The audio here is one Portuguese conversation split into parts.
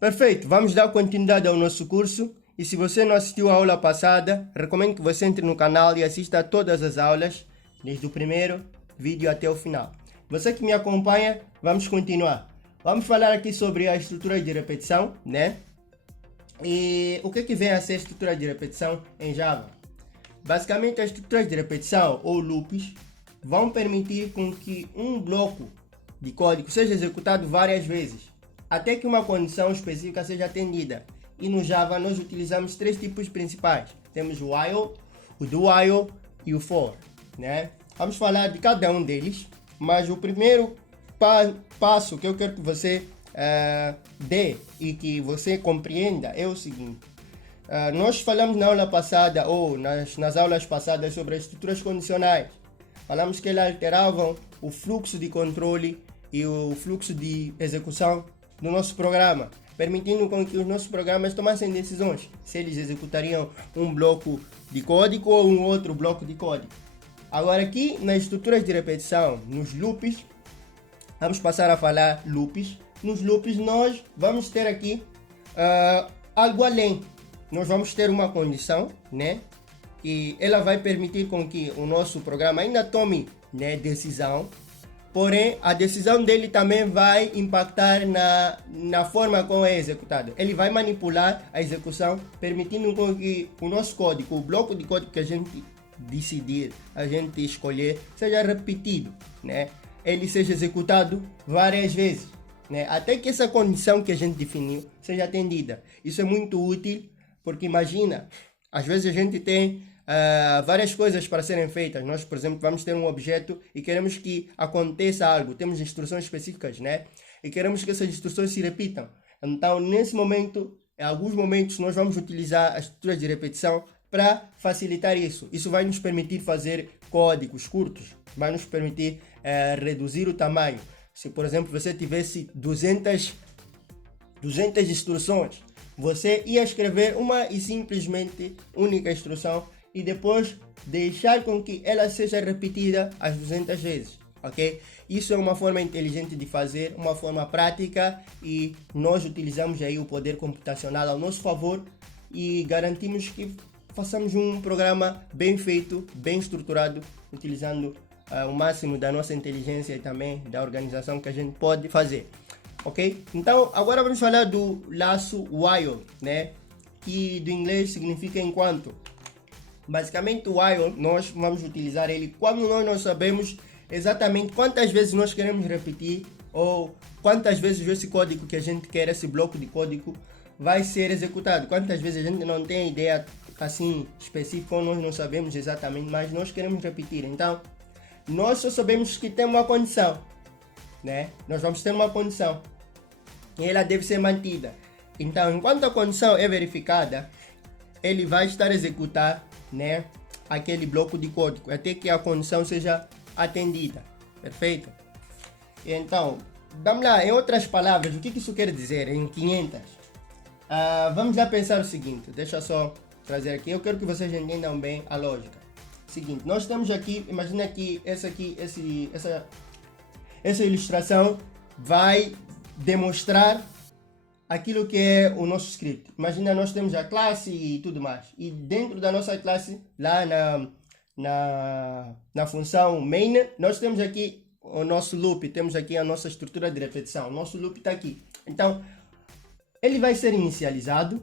Perfeito, vamos dar continuidade ao nosso curso. E se você não assistiu à aula passada, recomendo que você entre no canal e assista a todas as aulas, desde o primeiro vídeo até o final. Você que me acompanha, vamos continuar. Vamos falar aqui sobre a estrutura de repetição, né? E o que vem a ser a estrutura de repetição em Java? Basicamente, as estruturas de repetição ou loops vão permitir com que um bloco de código seja executado várias vezes, até que uma condição específica seja atendida. E no Java nós utilizamos três tipos principais. Temos o while, o do while e o for, né? Vamos falar de cada um deles, mas o primeiro passo que eu quero que você dê e que você compreenda é o seguinte. Nós falamos na aula passada ou nas aulas passadas sobre as estruturas condicionais. Falamos que elas alteravam o fluxo de controle e o fluxo de execução do nosso programa, permitindo com que os nossos programas tomassem decisões se eles executariam um bloco de código ou um outro bloco de código. Agora aqui nas estruturas de repetição, nos loops, vamos passar a falar loops. Nos loops nós vamos ter aqui algo além. Nós vamos ter uma condição, né? E ela vai permitir com que o nosso programa ainda tome, né, decisão. Porém, a decisão dele também vai impactar na forma como é executado. Ele vai manipular a execução, permitindo que o nosso código, o bloco de código que a gente decidir, a gente escolher, seja repetido, né? Ele seja executado várias vezes, né? Até que essa condição que a gente definiu seja atendida. Isso é muito útil, porque imagina, às vezes a gente tem várias coisas para serem feitas. Nós, por exemplo, vamos ter um objeto e queremos que aconteça algo. Temos instruções específicas, né? E queremos que essas instruções se repitam. Então, nesse momento, em alguns momentos, nós vamos utilizar as estruturas de repetição para facilitar isso. Isso vai nos permitir fazer códigos curtos, vai nos permitir reduzir o tamanho. Se, por exemplo, você tivesse 200 instruções, você ia escrever uma e simplesmente única instrução e depois deixar com que ela seja repetida as 200 vezes, ok? Isso é uma forma inteligente de fazer, uma forma prática, e nós utilizamos aí o poder computacional ao nosso favor e garantimos que façamos um programa bem feito, bem estruturado, utilizando o máximo da nossa inteligência e também da organização que a gente pode fazer, ok? Então agora vamos falar do laço while, né? Que do inglês significa enquanto. Basicamente o while nós vamos utilizar ele quando nós não sabemos exatamente quantas vezes nós queremos repetir ou quantas vezes esse código que a gente quer, esse bloco de código vai ser executado. Quantas vezes a gente não tem ideia assim específica ou nós não sabemos exatamente, mas nós queremos repetir. Então nós só sabemos que tem uma condição, né? Nós vamos ter uma condição e ela deve ser mantida. Então enquanto a condição é verificada, ele vai estar a executar, né, aquele bloco de código até que a condição seja atendida. Perfeito? Então, vamos lá, em outras palavras, o que isso quer dizer em 500? Vamos lá pensar o seguinte, deixa eu só trazer aqui, eu quero que vocês entendam bem a lógica. Seguinte, nós temos aqui, imagina que essa ilustração vai demonstrar aquilo que é o nosso script. Imagina, nós temos a classe e tudo mais. E dentro da nossa classe, lá na função main, nós temos aqui o nosso loop, temos aqui a nossa estrutura de repetição. O nosso loop está aqui. Então, ele vai ser inicializado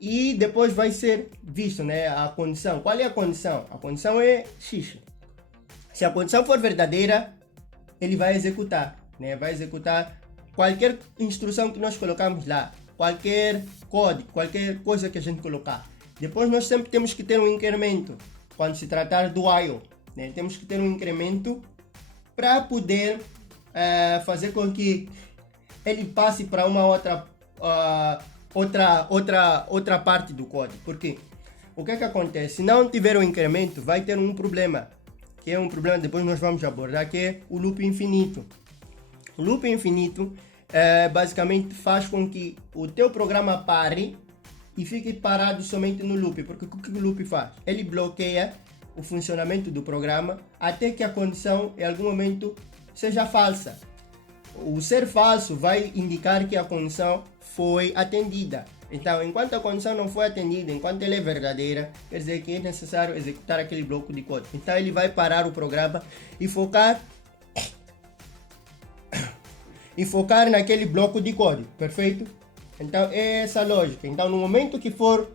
e depois vai ser visto, né, a condição. Qual é a condição? A condição é x. Se a condição for verdadeira, ele vai executar, né? Vai executar qualquer instrução que nós colocamos lá, qualquer código, qualquer coisa que a gente colocar. Depois nós sempre temos que ter um incremento, quando se tratar do while, né? Temos que ter um incremento para poder fazer com que ele passe para uma outra parte do código. Porque o que acontece? Se não tiver um incremento, vai ter um problema, que é um problema depois nós vamos abordar, que é o loop infinito. O loop infinito basicamente faz com que o teu programa pare e fique parado somente no loop. Porque o que o loop faz? Ele bloqueia o funcionamento do programa até que a condição em algum momento seja falsa. o ser falso vai indicar que a condição foi atendida. Então, enquanto a condição não foi atendida, enquanto ela é verdadeira, quer dizer que é necessário executar aquele bloco de código. Então, ele vai parar o programa e focar naquele bloco de código, perfeito? Então, é essa a lógica. Então, no momento que for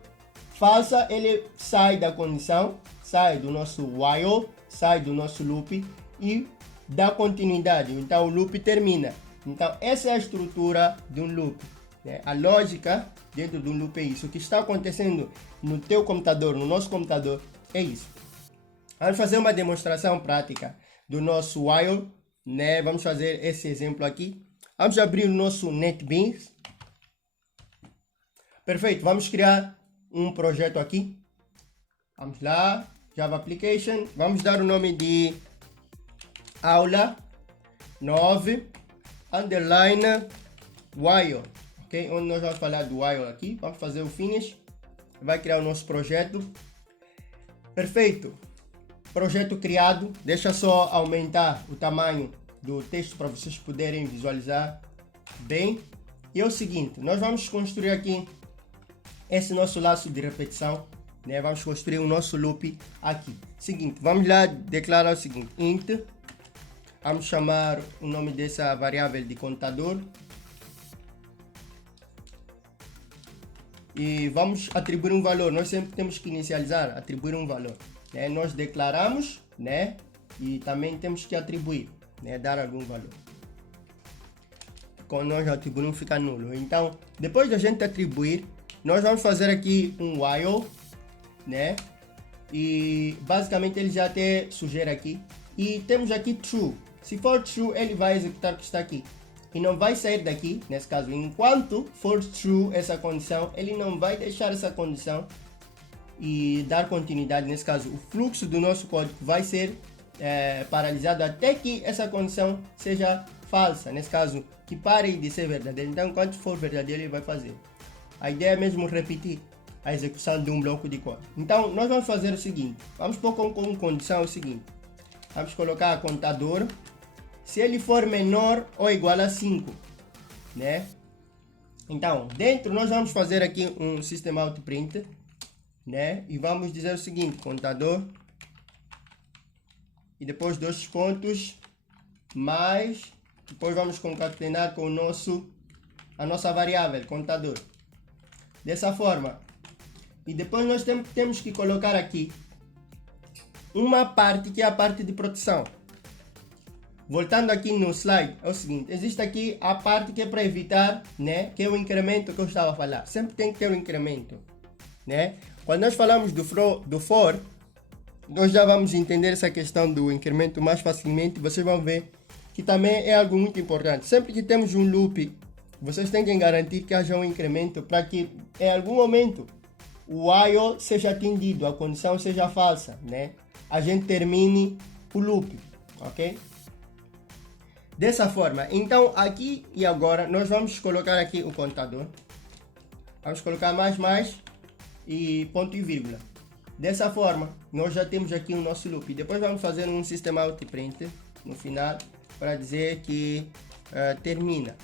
falsa, ele sai da condição, sai do nosso while, sai do nosso loop e dá continuidade. Então, o loop termina. Então, essa é a estrutura de um loop, né? A lógica dentro de um loop é isso. O que está acontecendo no teu computador, no nosso computador, é isso. Vamos fazer uma demonstração prática do nosso while, né? Vamos fazer esse exemplo aqui. Vamos abrir o nosso NetBeans. Perfeito, vamos criar um projeto aqui. Vamos lá, Java Application. Vamos dar o nome de aula 9 underline while, ok? Onde nós vamos falar do while aqui. Vamos fazer o finish. Vai criar o nosso projeto. Perfeito. Projeto criado. Deixa só aumentar o tamanho do texto para vocês poderem visualizar bem. E é o seguinte, nós vamos construir aqui esse nosso laço de repetição, né? Vamos construir o nosso loop aqui. Seguinte, vamos lá declarar o seguinte, int, vamos chamar o nome dessa variável de contador e vamos atribuir um valor. Nós sempre temos que inicializar, atribuir um valor, né? Nós declaramos, né? E também temos que atribuir, né? Dar algum valor. Quando nós atribuímos fica nulo. Então, depois da gente atribuir, nós vamos fazer aqui um while, né? E basicamente ele já tem sujeira aqui. E temos aqui true. Se for true, ele vai executar o que está aqui. E não vai sair daqui, nesse caso. Enquanto for true essa condição, ele não vai deixar essa condição e dar continuidade. Nesse caso, o fluxo do nosso código vai ser paralisado até que essa condição seja falsa. Nesse caso, que pare de ser verdadeiro. Então, enquanto for verdadeiro, ele vai fazer. A ideia é mesmo repetir a execução de um bloco de código. Então, nós vamos fazer o seguinte. Vamos pôr como condição o seguinte. Vamos colocar contador. Se ele for menor ou igual a 5, né? Então, dentro nós vamos fazer aqui um system out print, né? E vamos dizer o seguinte, contador. E depois dois pontos, mais. Depois vamos concatenar com a nossa variável, contador. Dessa forma. E depois nós temos que colocar aqui uma parte que é a parte de proteção. Voltando aqui no slide, é o seguinte, existe aqui a parte que é para evitar, né, que é o incremento que eu estava a falar. Sempre tem que ter um incremento, né? Quando nós falamos do for, nós já vamos entender essa questão do incremento mais facilmente. Vocês vão ver que também é algo muito importante. Sempre que temos um loop, vocês têm que garantir que haja um incremento para que em algum momento o while seja atendido, a condição seja falsa, né? A gente termine o loop, ok? Dessa forma, então aqui e agora nós vamos colocar aqui o contador. Vamos colocar mais e ponto e vírgula. Dessa forma, nós já temos aqui o nosso loop. Depois vamos fazer um system out print no final para dizer que termina.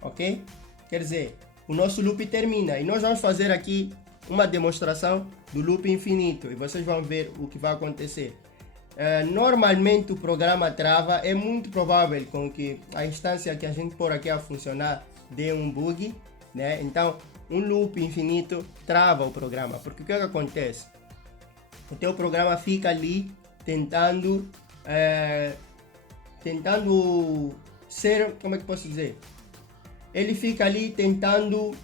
Ok? Quer dizer, o nosso loop termina e nós vamos fazer aqui uma demonstração do loop infinito e vocês vão ver o que vai acontecer. Normalmente o programa trava, é muito provável com que a instância que a gente pôr aqui a funcionar dê um bug, né? Então um loop infinito trava o programa, porque o que acontece? O teu programa fica ali tentando ser, como é que posso dizer? Ele fica ali tentando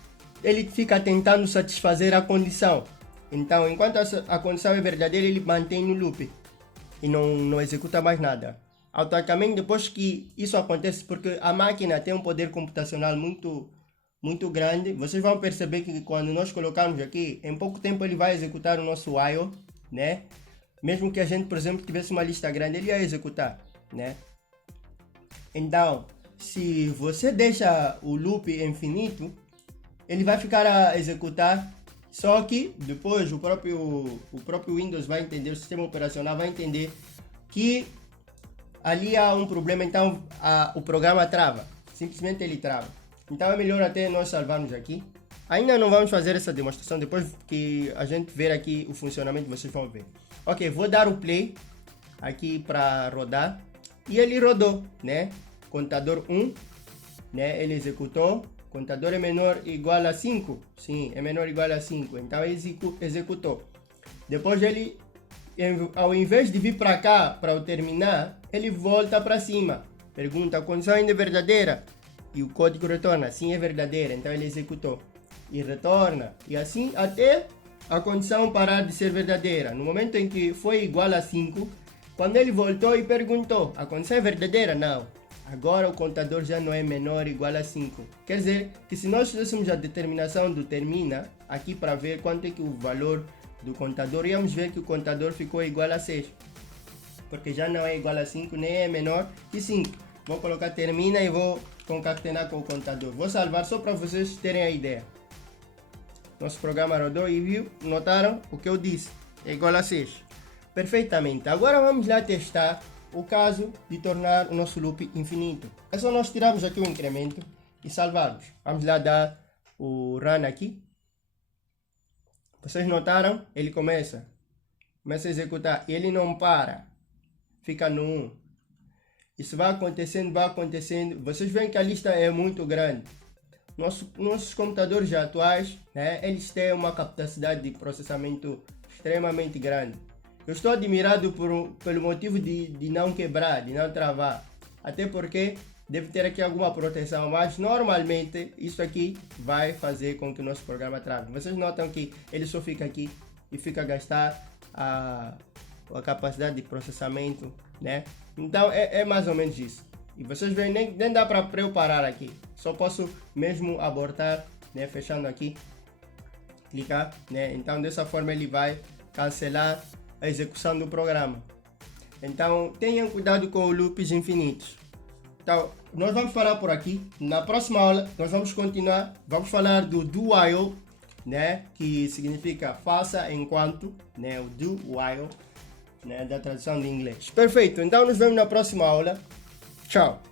satisfazer a condição. Então, enquanto a condição é verdadeira, ele mantém no loop e não executa mais nada. Automaticamente, depois que isso acontece, porque a máquina tem um poder computacional muito grande, vocês vão perceber que quando nós colocamos aqui, em pouco tempo ele vai executar o nosso while, né? Mesmo que a gente, por exemplo, tivesse uma lista grande, ele ia executar, né? Então, se você deixa o loop infinito, ele vai ficar a executar, só que depois o próprio Windows vai entender, o sistema operacional vai entender que ali há um problema, então o programa trava. Simplesmente ele trava. Então é melhor até nós salvarmos aqui. Ainda não vamos fazer essa demonstração, depois que a gente ver aqui o funcionamento, vocês vão ver. Ok, vou dar o play aqui para rodar. E ele rodou, né? Contador 1, né? Ele executou. Contador é menor ou igual a 5? Sim, é menor ou igual a 5. Então ele executou. Depois ele, ao invés de vir para cá para o terminar, ele volta para cima. Pergunta, a condição ainda é verdadeira? E o código retorna, sim, é verdadeira. Então ele executou. E retorna. E assim até a condição parar de ser verdadeira. No momento em que foi igual a 5, quando ele voltou e perguntou, a condição é verdadeira? Não. Agora o contador já não é menor ou igual a 5. Quer dizer que se nós fizéssemos a determinação do termina, aqui para ver quanto é que o valor do contador, íamos ver que o contador ficou igual a 6. Porque já não é igual a 5, nem é menor que 5. Vou colocar termina e vou concatenar com o contador. Vou salvar só para vocês terem a ideia. Nosso programa rodou e viu, notaram o que eu disse. É igual a 6. Perfeitamente. Agora vamos lá testar o caso de tornar o nosso loop infinito. É só nós tirarmos aqui o incremento e salvarmos. Vamos lá dar o run aqui. Vocês notaram? Ele começa a executar e ele não para. Fica no 1. Isso vai acontecendo. Vocês veem que a lista é muito grande. Nossos computadores atuais, né, eles têm uma capacidade de processamento extremamente grande. Eu estou admirado pelo motivo de não quebrar, de não travar. Até porque deve ter aqui alguma proteção, mas normalmente isso aqui vai fazer com que o nosso programa trave. Vocês notam que ele só fica aqui e fica a gastar a capacidade de processamento, né? Então é mais ou menos isso. E vocês veem, nem dá para eu parar aqui. Só posso mesmo abortar, né? Fechando aqui, clicar, né? Então dessa forma ele vai cancelar a execução do programa. Então tenham cuidado com os loops infinitos. Então nós vamos parar por aqui. Na próxima aula nós vamos continuar. Vamos falar do do while, né? Que significa faça enquanto, né? O do while, né? Da tradução de inglês. Perfeito. Então nos vemos na próxima aula. Tchau.